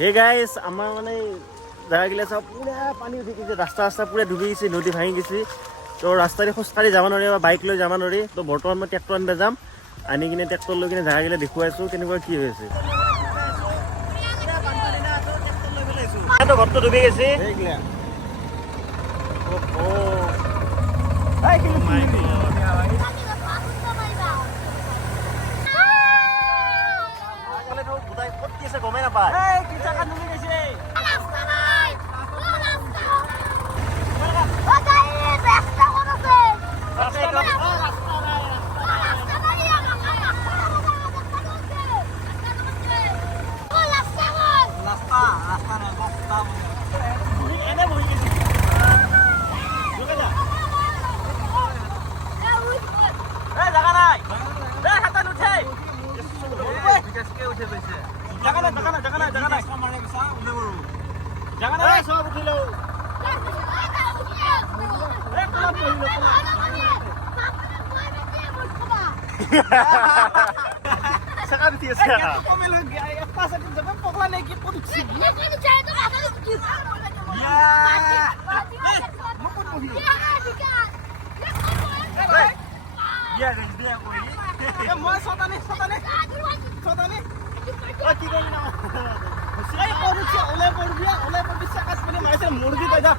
Hey guys আমাৰ মানে জায়গাগিলা সব পুৰা পানী উঠি গৈছে ৰাস্তা পুৰা ডুবি গৈছে নদী ভাঙি গৈছে তো ৰাস্তাৰে খোজকাঢ়ি যাব নোৱাৰি বা বাইক লৈ যাব নোৱাৰি তো বৰ্তমান মই ট্ৰেক্টৰ আনিব যাম আনি কিনে ট্ৰেক্টৰ লৈ কিনে জায়গাগিলা দেখুৱাইছোঁ কেনেকুৱা কি হৈছে ঘৰটো ডুবি গৈছে গমেই নাপায় Sekarang dia sekarang. Kami lagi ayah pas aja jangan pokoknya naik produksi. Ini jangan tuh apa lu gitu. Ya. Mau pun mau. Ya, juga. Ya, dia aku ini. Ya mau sotane. Sotane. Oh, tidak ini nama. Saya produksi oleh produksi sekat punya macam murgi aja.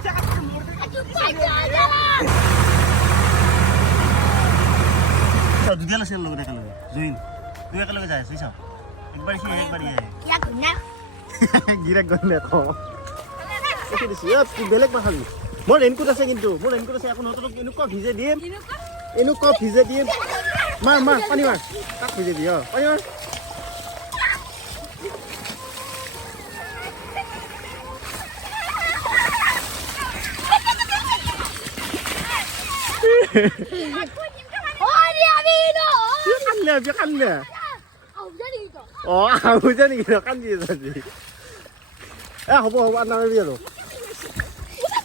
Sekat murgi. Aja. দুদিয়াল আছিল লগত একেলগে জুইন দুই একেলগে যায় আছিস একবাৰ সি একবাৰ ইয়ে কিয়া গুনা গিৰা গলে তো একে দিছি তুই বেলেগ মাখাবি মোৰ ৰেনকোট আছে কিন্তু মোৰ ৰেনকোট আছে এখন হতক এনেকুৱা ভিজে দিম মাৰ পানী মাৰ তাক ভিজে দিও পানী মাৰ Dia kan dia. Oh, aku jadi gitu kan dia tadi. Apa anak dia lo?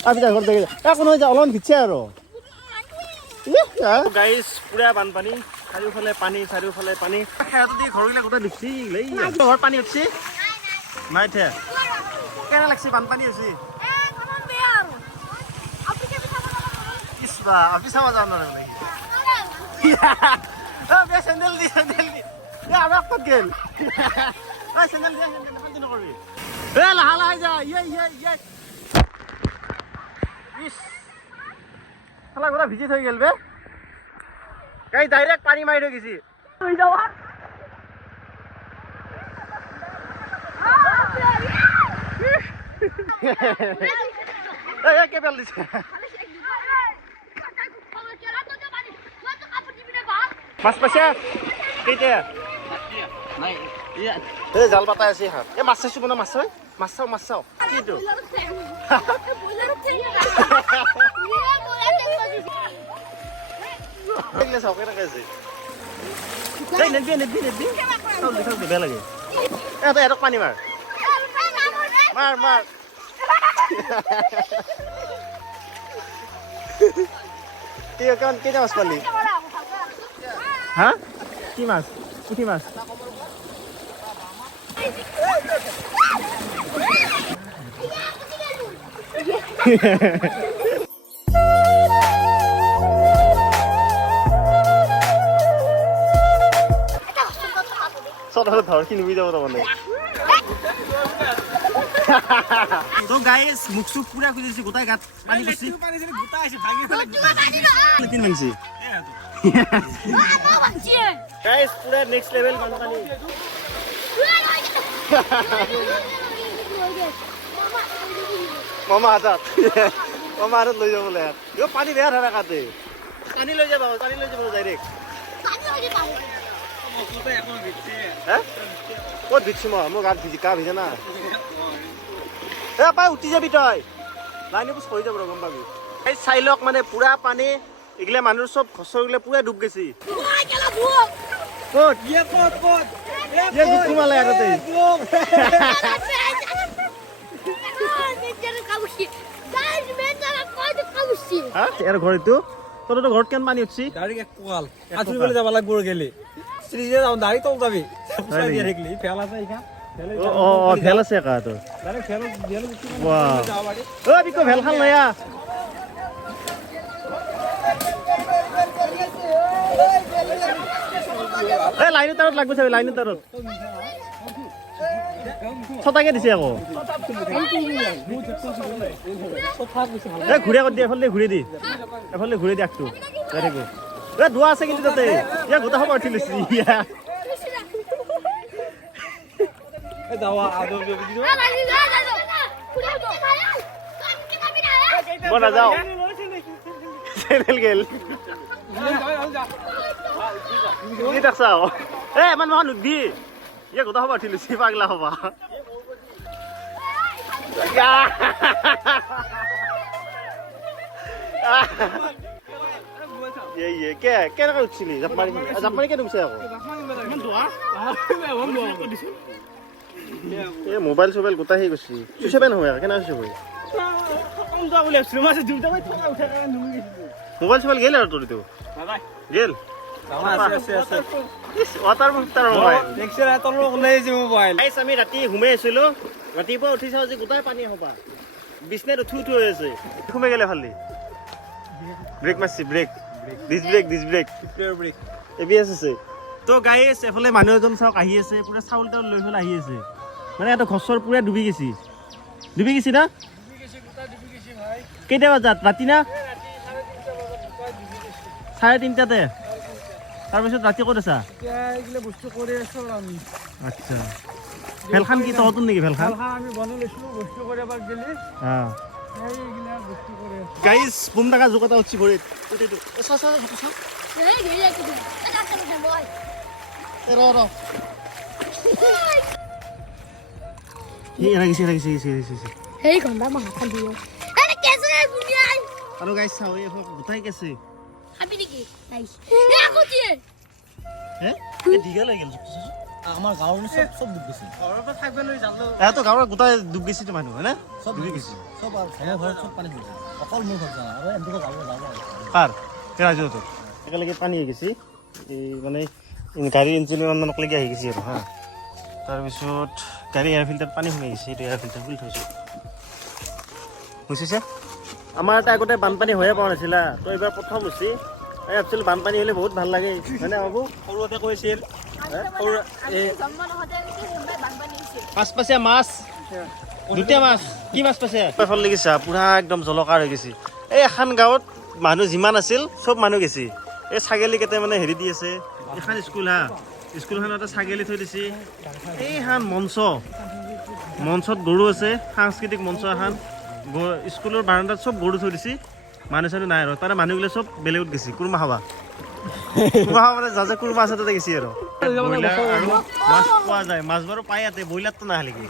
Abi dah kerja kerja. Aku nak jalan alon bicara lo. Ya. Guys, pura বানপানী চাৰিওফালে পানী খেৰটো দি ঘৰগিলা গোটেই লিখছি লৈ ঘৰ পানী উঠছি নাই থে কেনে লাগছি বানপানী হৈছে ইছবা আপনি চাবা যাও না নেকি বে স্যান্ডেল দি এ আমাক কত গেল এই স্যান্ডেল দি নকৰবি এ লাহ যা ইয়ে ইস শালা গোটা ভিজি থৈ গেল বে গাই ডাইরেক্ট পানি মারি থৈ গেছি তুই যাওয়া কে পেল দিছে মাছ পাইছে কেইটা নাই এই জাল পাতা আছে হাত এই মাছ চাইছো না মাছ চাও কিটো এইলে চাও কেনে আছে এই নেবি চাও বেয়া লাগে এটা পানী মাৰ কেইটা মাছ পালি হা কি মাছ পুঠি মাছ ধৰ কি নুবি যাব তাৰমানে তো গাইস মুখ চুখ পুৰা খুজিছে গোটাই গাত পানী গৈছে কিন মানছি গাইস পুৰা নেক্সট লেভেল বানপানী মামা হাতত লৈ যাব লে ইও পানী বেয়া ধৰা কাটে পানী লৈ যাব ডাইৰেক্ট ক'ত ভিজছি মোৰ গাত ভিজে না পাই উঠি যাবি তই লাইনবোৰ হৈ যাব গম পাবি এই চাই লওক মানে পুৰা পানী এগিলা মানুহৰ চব ঘছৰ গিলা পুৰা ডুব গেছি ক'ত সোমালে আগতে ইয়াৰ ঘৰ এইটো তোৰ ঘৰত কেন পানী উঠছি ডাইৰেক্ট এক কোৱাল আঁচুৰিবলৈ যাব লাগিব গেলি শ্ৰীজে যাওঁ দাড়ি তল যাবি ফেলা আছে এইখন ভেল আছে কা তোৰ বিকো ভেল খান লৈ আহ লাইনৰ তাৰত লাগব চাবি লাইনৰ তাৰত ছটাকে দিছে আকৌ ঘূৰে দি এফালে ঘূৰি দি আগটো যাই থাকো দোৱা আছে কিন্তু তাতে ইয়াৰ গোটা খবৰ উঠি লৈছে মই নাযাওঁ চেনেল গেল ইমান নহয় নুধবি ইয়াৰ গোটা খবৰ উঠি লৈছে পাগলা হবা কেনেকৈ উঠিছিলি জাপ মাৰি কেনে উঠিছে আকৌ এই মোবাইল চোবাইল গোটাই সেই গৈছি চুইছে নহয় কেনে হৈছে মোবাইল চোবাইল গেল আৰু তোৰ গেল আমি ৰাতি ঘুমাই আছিলো ৰাতিপুৱা উঠি চাওঁ যে গোটাই পানী হবা বিছনাত উঠি হৈ আছে ঘুমাই গেলে ভালি ব্ৰেক মাৰছি ব্ৰেক ডিছ ব্ৰেক এবিএছ আছে তো গাইছ এফালে মানুহ এজন চাওক আহি আছে পুৰা চাউল তাউল লৈ পেলাই আহি আছে মানে এটা ঘৰৰ পুৰা ডুবি গেছি না কেইটা বজাত ৰাতি না 3:30 তাৰপিছত ৰাতি ক'ত আছা বস্তু কৰি আছো আমি আচ্ছা ভেলখান কি তহঁতৰ নেকি ভেলখান আমি বনাই লৈছিলো বস্তু কৰিব গেলি এইগিলা বস্তু কৰি আছো গাইছ বুম টাকা জোক এটা উঠি ভৰিত আৰু গাইছ চাওঁ এই গোটাই গেছে আমাৰ গাঁৱৰ চব ডুব গৈছে ঘৰৰ পৰা থাকবে লৈ যালো এটো গাঁৱৰ গোটাই ডুব গৈছে মানুহ হয়নে চব ডুবি গৈছে চব ঘৰত চব পানী গৈছে অকল মোৰ ঘৰ জানা আৰু এন্দুক যাব কাৰ ৰাজুহঁতৰ একেলগে পানী আহি গৈছে এই মানে গাড়ী ইঞ্জিনৰ নকলেগে আহি গৈছে আৰু হা তাৰপিছত গাড়ী এয়াৰ ফিল্টাৰত পানী সোমাই গৈছে এইটো এয়াৰ ফিল্টাৰ খুলি থৈছোঁ বুজিছে আমাৰ এটা আগতে বানপানী হৈয়ে পোৱা নাছিলা তো এইবাৰ প্ৰথম হৈছে এই ভাবছিলোঁ বানপানী হ'লে বহুত ভাল লাগে হয়নে বাবু সৰুতে কৈছিল পাঁচপাচীয়া মাছ দুটা মাছ কি মাছ পাইছে এফালে লাগিছে পুৰা একদম জলকাৰ হৈ গৈছে এই এখন গাঁৱত মানুহ যিমান আছিল চব মানুহ গেছে এই ছাগলী কেইটা মানে হেৰি দি আছে এখন স্কুল হা স্কুলখনতে ছাগলী থৈ দিছে এইখন মঞ্চত গৰু আছে সাংস্কৃতিক মঞ্চ এখন স্কুলৰ বাৰাণ্ডাত চব গৰু থৈ দিছে মানুহ চানুহ নাই আৰু তাৰে মানুহবিলাক চব বেলেগত গেছে কুৰমা খাবা মানে যা কুৰমা আছে তাতে গেছি আৰু ব্ৰইলাৰ আৰু মাছ পোৱা যায় মাছ বাৰু পাই ইয়াতে ব্ৰইলাৰটো নাহে নেকি